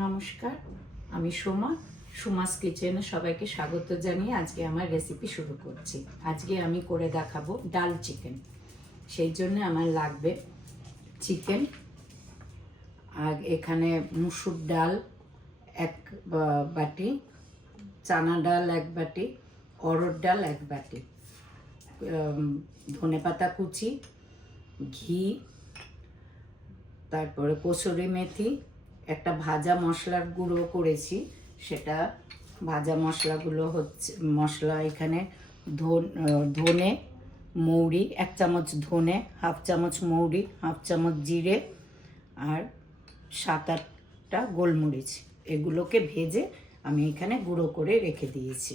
নমস্কার, আমি সুমাস কিচেনে সবাইকে স্বাগত জানিয়ে আজকে আমার রেসিপি শুরু করছি। আজকে আমি করে দেখাবো ডাল চিকেন। সেই জন্য আমার লাগবে চিকেন, আর এখানে মুসুর ডাল এক বাটি, চানা ডাল এক বাটি, অড়হর ডাল এক বাটি, ধনেপাতা কুচি, ঘি, তারপরে কসুরি মেথি, একটা ভাজা মশলার গুঁড়ো করেছি, সেটা ভাজা মশলাগুলো হচ্ছে মশলা এখানে ধনে, মৌরি, 1 চামচ ধনে, হাফ চামচ মৌরি, হাফ চামচ জিরে আর 7-8টা গোলমরিচ, এগুলোকে ভেজে আমি এখানে গুঁড়ো করে রেখে দিয়েছি।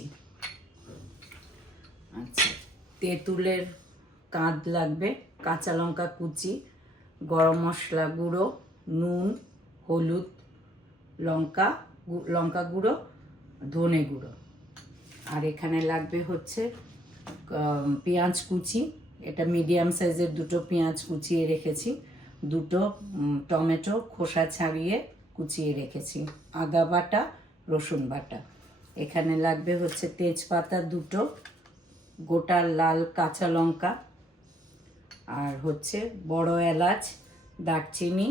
আচ্ছা, তেঁতুলের কাঁধ লাগবে, কাঁচা লঙ্কা কুচি, গরম মশলা গুঁড়ো, নুন, হলুদ, লঙ্কা গুঁড়ো, ধনে গুঁড়ো। আর এখানে লাগবে হচ্ছে পেঁয়াজ কুচি, এটা মিডিয়াম সাইজের 2টো পেঁয়াজ কুচিয়ে রেখেছি, 2টো টমেটো খোসা ছাড়িয়ে কুচিয়ে রেখেছি, আদা বাটা, রসুন বাটা। এখানে লাগবে হচ্ছে তেজপাতা 2টো, গোটা লাল কাঁচা লঙ্কা, আর হচ্ছে বড় এলাচ, দারচিনি,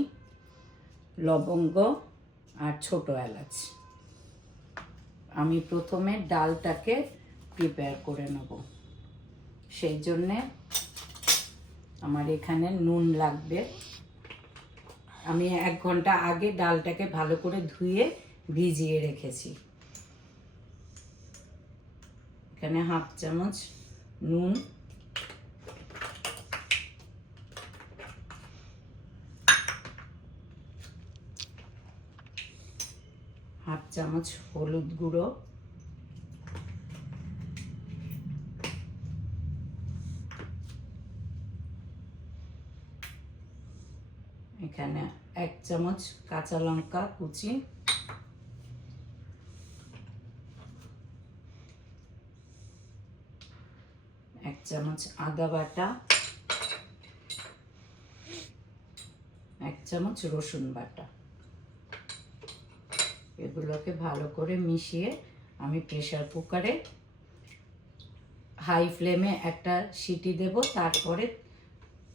লবঙ্গ আর ছোট এলাচ। আমি প্রথমে ডালটাকে প্রিপেয়ার করে নেব, সেই জন্যে আমার এখানে নুন লাগবে। আমি 1 ঘন্টা আগে ডালটাকে ভালো করে ধুয়ে ভিজিয়ে রেখেছি। এখানে হাফ চামচ নুন, হাফ চামচ হলুদ গুঁড়ো, এখানে 1 চামচ কাঁচা লঙ্কা কুচি, 1 চামচ আদা বাটা, 1 চামচ রসুন বাটা। এগুলোকে ভালো করে মিশিয়ে আমি প্রেসার কুকারে হাই ফ্লেমে একটা সিটি দেব, তারপরে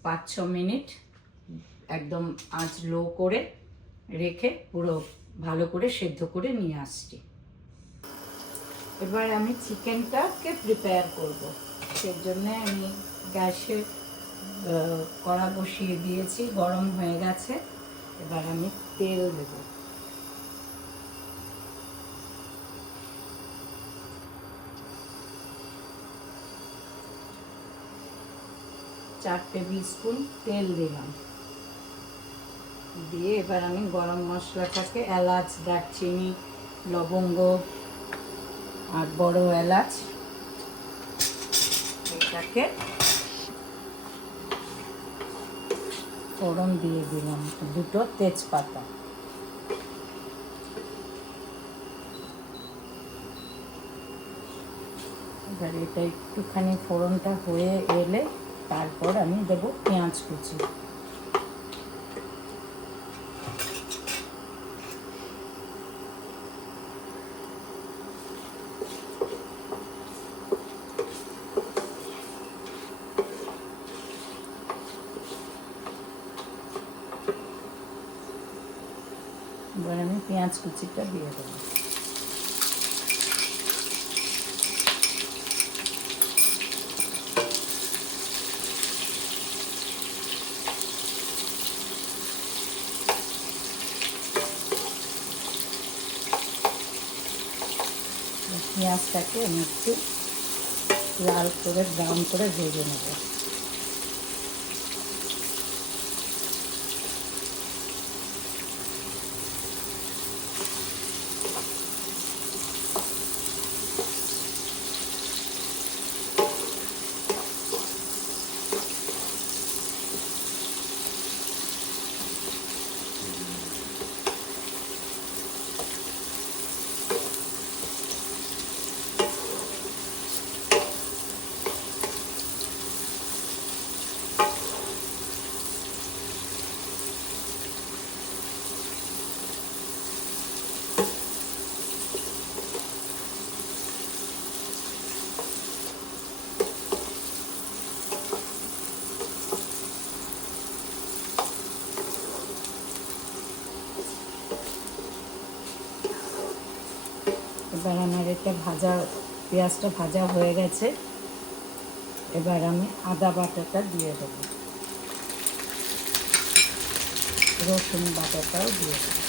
5-6 মিনিট একদম আঁচ লো করে রেখে পুরো ভালো করে সেদ্ধ করে নিয়ে আসছি। এবার আমি চিকেনটাকে প্রিপেয়ার করব, সেই জন্য আমি গ্যাসে কড়া বসিয়ে দিয়েছি, গরম হয়ে গেছে। এবার আমি তেল দেব, 4 টেবিল স্পুন তেল দিলাম, দিয়ে এবার আমি গরম মশলাটাকে, এলাচ, দারচিনি, লবঙ্গ আর বড় এলাচ, এটাকে ফোড়ন দিয়ে দিলাম, 2টো তেজপাতা। এবার এটা একটুখানি ফোড়নটা হয়ে এলে তারপর আমি দেবো পেঁয়াজ কুচি। এবার আমি পেঁয়াজ কুচিটা দিয়ে দেবো। পেঁয়াজটাকে আমি একটু লাল করে ব্রাউন করে ভেজে নেব। এবার আমার এটা ভাজা, পেঁয়াজটা ভাজা হয়ে গেছে। এবার আমি আদা বাটাটা দিয়ে দেবো, রসুন বাটাটাও দিয়ে দেবো।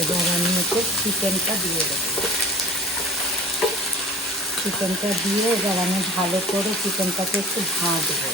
এবার আমি ওকে চিকেনটা দিয়ে দেবো। চিকেনটা দিয়ে এবার আমি ভালো করে চিকেনটাকে একটু ভাজবো।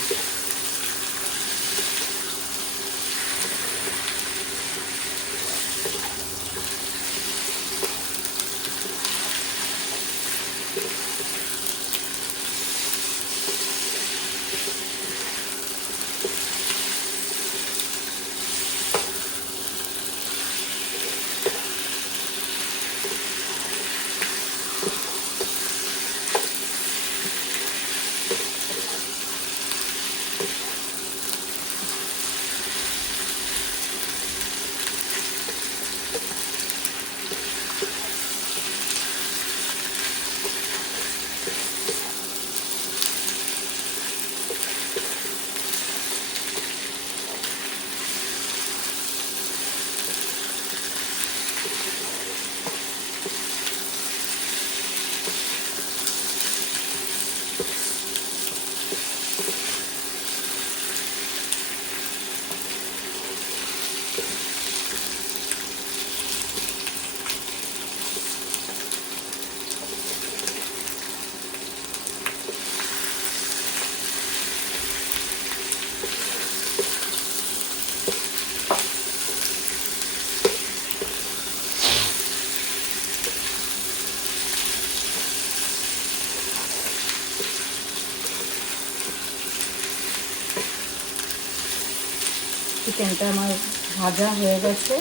চিকেনটা আমার ভাজা হয়ে গেছে।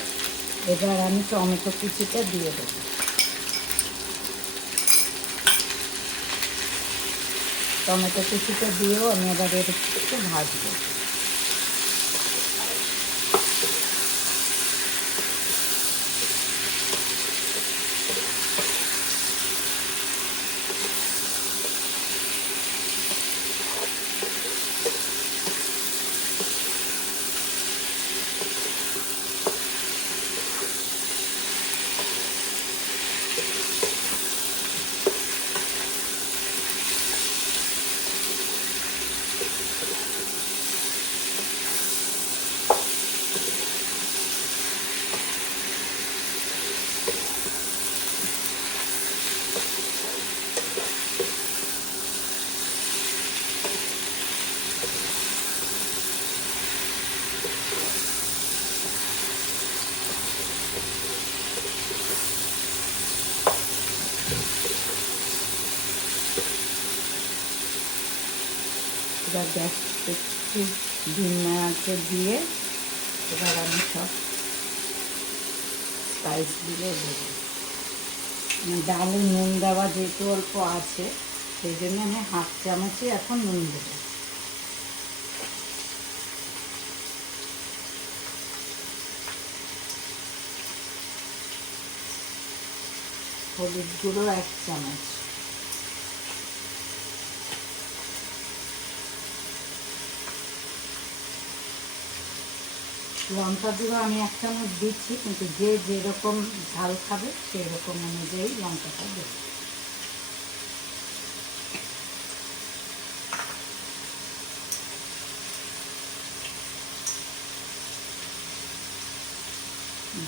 এবার আমি টমেটো কুচিটা দিয়ে দেবো। টমেটো কুচিটা দিয়েও আমি এবার এর একটু ভাজবো। এবার গ্যাস একটু ডিম আঁচে দিয়ে এবার আমি সব স্পাইসগুলো দেবো। ডালে নুন দেওয়া যেহেতু অল্প আছে, সেই জন্য আমি হাফ চামচই এখন নুন দেবো। হলুদ গুঁড়ো 1 চামচ, লঙ্কা গুঁড়ো আমি 1 চামচ দিচ্ছি, কিন্তু যে যেরকম ঝাল খাবে সেরকম অনুযায়ী লঙ্কাটা দেবো।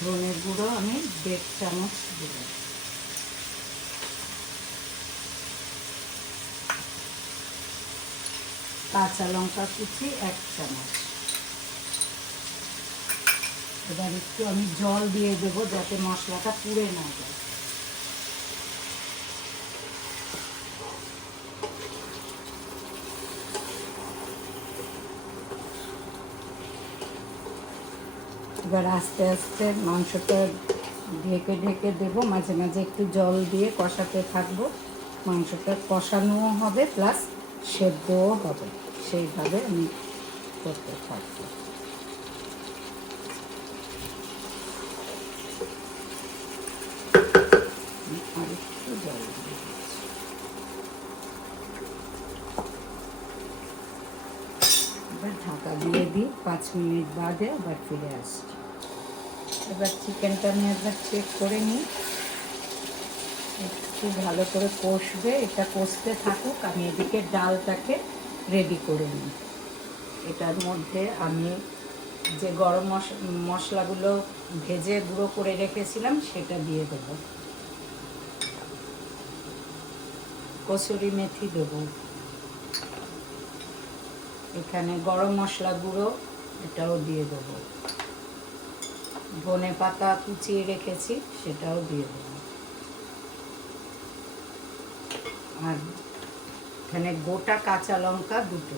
ধনে গুঁড়ো আমি 1.5 চামচ দেবো। কাঁচা লঙ্কা কুচি 1 চামচ। এবার একটু আমি জল দিয়ে দেবো যাতে মশলাটা পুড়ে না যায়। এবার আস্তে আস্তে মাংসটা ঢেকে ঢেকে দেবো, মাঝে মাঝে একটু জল দিয়ে কষাতে থাকবো। মাংসটা কষানোও হবে প্লাস সেদ্ধও হবে, সেইভাবে আমি করতে থাকবো। আর একটু জল দিয়ে দিচ্ছি। এবার ঢাকা দিয়ে দিই, 5 মিনিট বাদে আবার ফিরে আসছি। এবার চিকেনটা আমি একবার চেক করে নিই, একটু ভালো করে কষবে, এটা কষতে থাকুক, আমি এদিকে ডালটাকে রেডি করে নিই। এটার মধ্যে আমি যে গরম মশলাগুলো ভেজে গুঁড়ো করে রেখেছিলাম সেটা দিয়ে দেবো, কসুরি মেথি দেবো, এখানে গরম মশলা গুঁড়ো এটাও দিয়ে দেবো, ধনে পাতা কুচিয়ে রেখেছি সেটাও দিয়ে দেবো, আর এখানে গোটা কাঁচা লঙ্কা দুটো,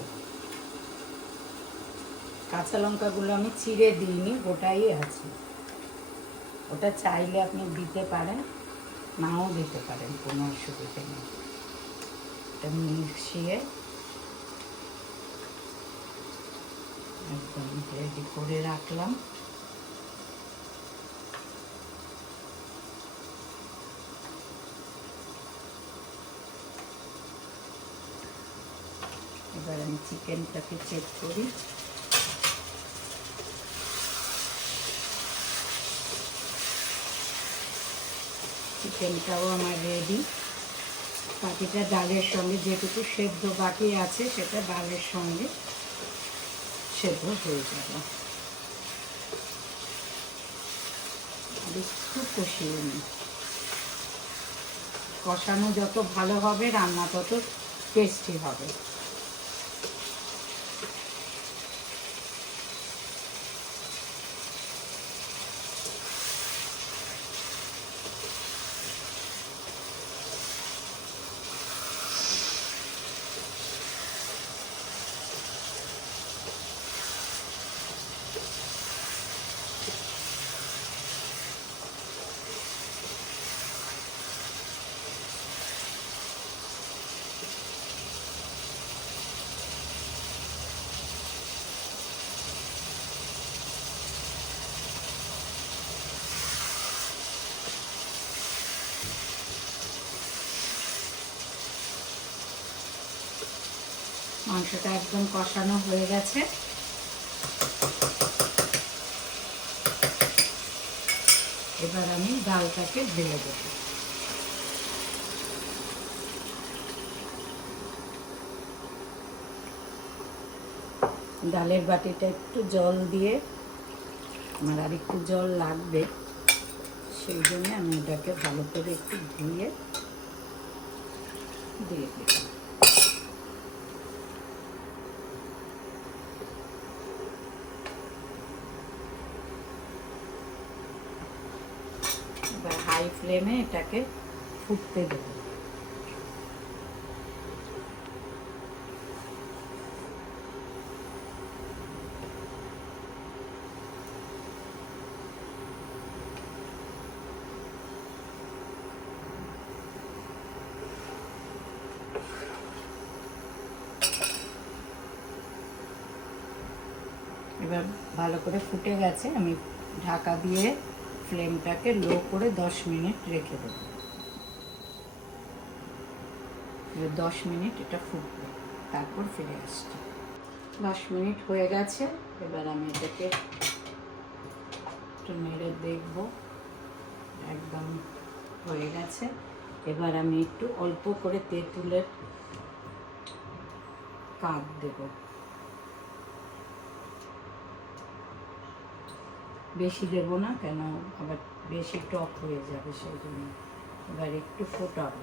কাঁচা লঙ্কাগুলো আমি চিড়ে দিইনি, গোটাই আছে, ওটা চাইলে আপনি দিতে পারেন, নাও দিতে পারেন, কোনো অসুবিধা নেই। এটা মিশিয়ে একদম রেডি করে রাখলাম। এবার আমি চিকেনটাকে চেক করি, চিকেনটাও আমার রেডি। বাকিটা ডালের সঙ্গে, যেটুকু সেদ্ধ বাকি আছে সেটা ডালের সঙ্গে সেদ্ধ হয়ে যাবে। আর একটু কষিয়ে নিই, কষানো যত ভালো হবে রান্না তত টেস্টি হবে। মাংসটা একদম কষানো হয়ে গেছে, এবার আমি ডালটাকে ঢেলে দেব। ডালের বাটিটা একটু জল দিয়ে, আমার আর একটু জল লাগবে, সেই জন্য আমি এটাকে ভালো করে একটু ধুয়ে দিয়ে দিলাম। এবার হাই ফ্লেমে এটাকে ফুটতে দেবো। এবার ভালো করে ফুটে গেছে, আমি ঢাকা দিয়ে ফ্লেমটাকে লো করে 10 মিনিট রেখে দেবো। এবার 10 মিনিট এটা ফুটবে, তারপর ফিরে আসছি। 10 মিনিট হয়ে গেছে, এবার আমি এটাকে একটু নেড়ে দেখবো, একদম হয়ে গেছে। এবার আমি একটু অল্প করে তেঁতুলের কাপ দেব, বেশি দেব না, কেন আবার বেশি টক হয়ে যাবে, সেই জন্য এবার একটু ফোটাবো।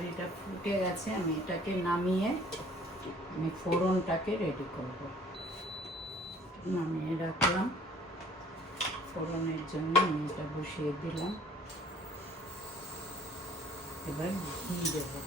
এবার এটা ফুটে গেছে, আমি এটাকে নামিয়ে আমি ফোড়নটাকে রেডি করব। নামিয়ে রাখলাম, ফোড়নের জন্য আমি এটা বসিয়ে দিলাম। এবার ঘি দেবো।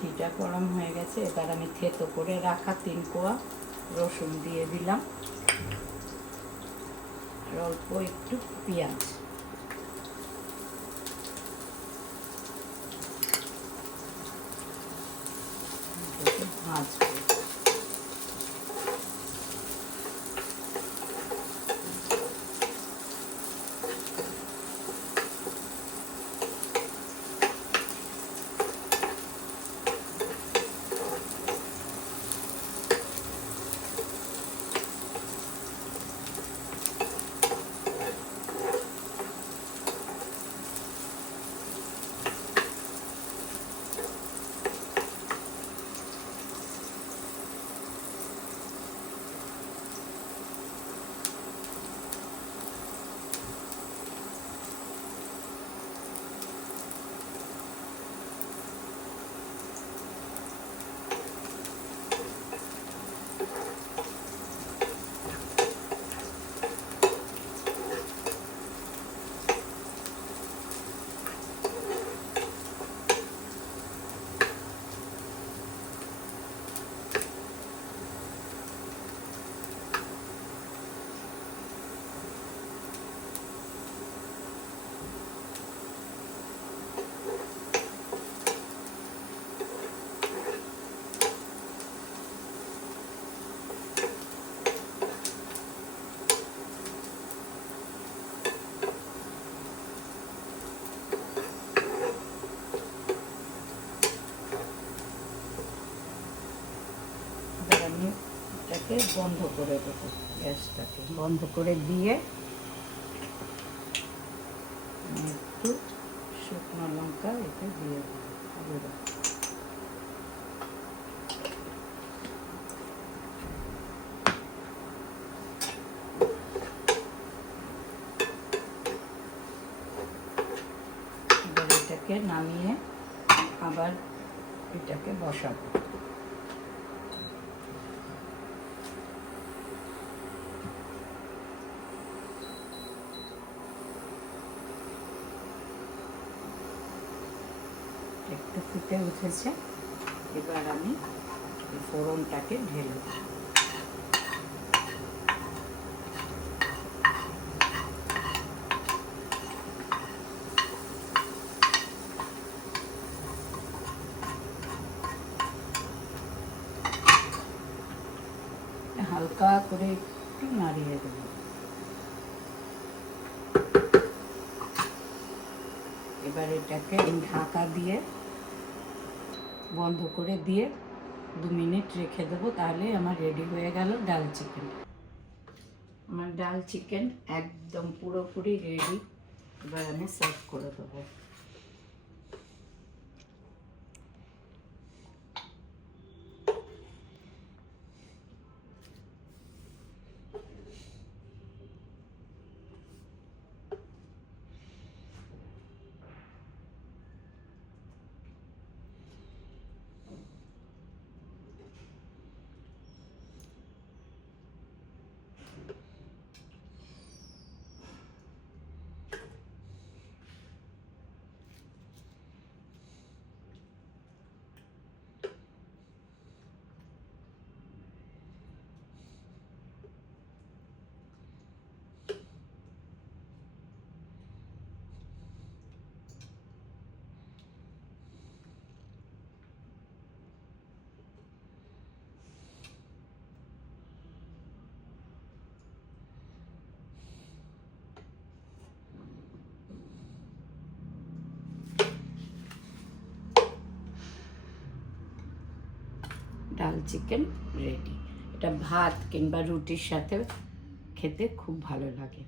ঘিটা গরম হয়ে গেছে, এবার আমি থেতো করে রাখা 3 কোয়া রসুন দিয়ে দিলাম, আর অল্প একটু পেঁয়াজ। ভাজবো। আমি এটাকে বন্ধ করে দেবো, গ্যাসটাকে বন্ধ করে দিয়ে একটু শুকনো লঙ্কা এতে দিয়ে দেবো। এবার এটাকে নামিয়ে আবার এটাকে বসাবো। একটু ফুটে উঠেছে, এবার আমি ফোড়নটাকে ঢেলে দেব। হালকা করে একটু নাড়িয়ে দেব। এবার এটাকে ঢাকা দিয়ে বন্ধ করে দিয়ে 2 মিনিট রেখে দেবো, তাহলে আমার রেডি হয়ে গেল ডাল চিকেন। আমার ডাল চিকেন একদম পুরোপুরি রেডি। এবার আমি সার্ভ করে দেবো। ঝাল চিকেন রেডি। এটা ভাত কিংবা রুটির সাথে খেতে খুব ভালো লাগে।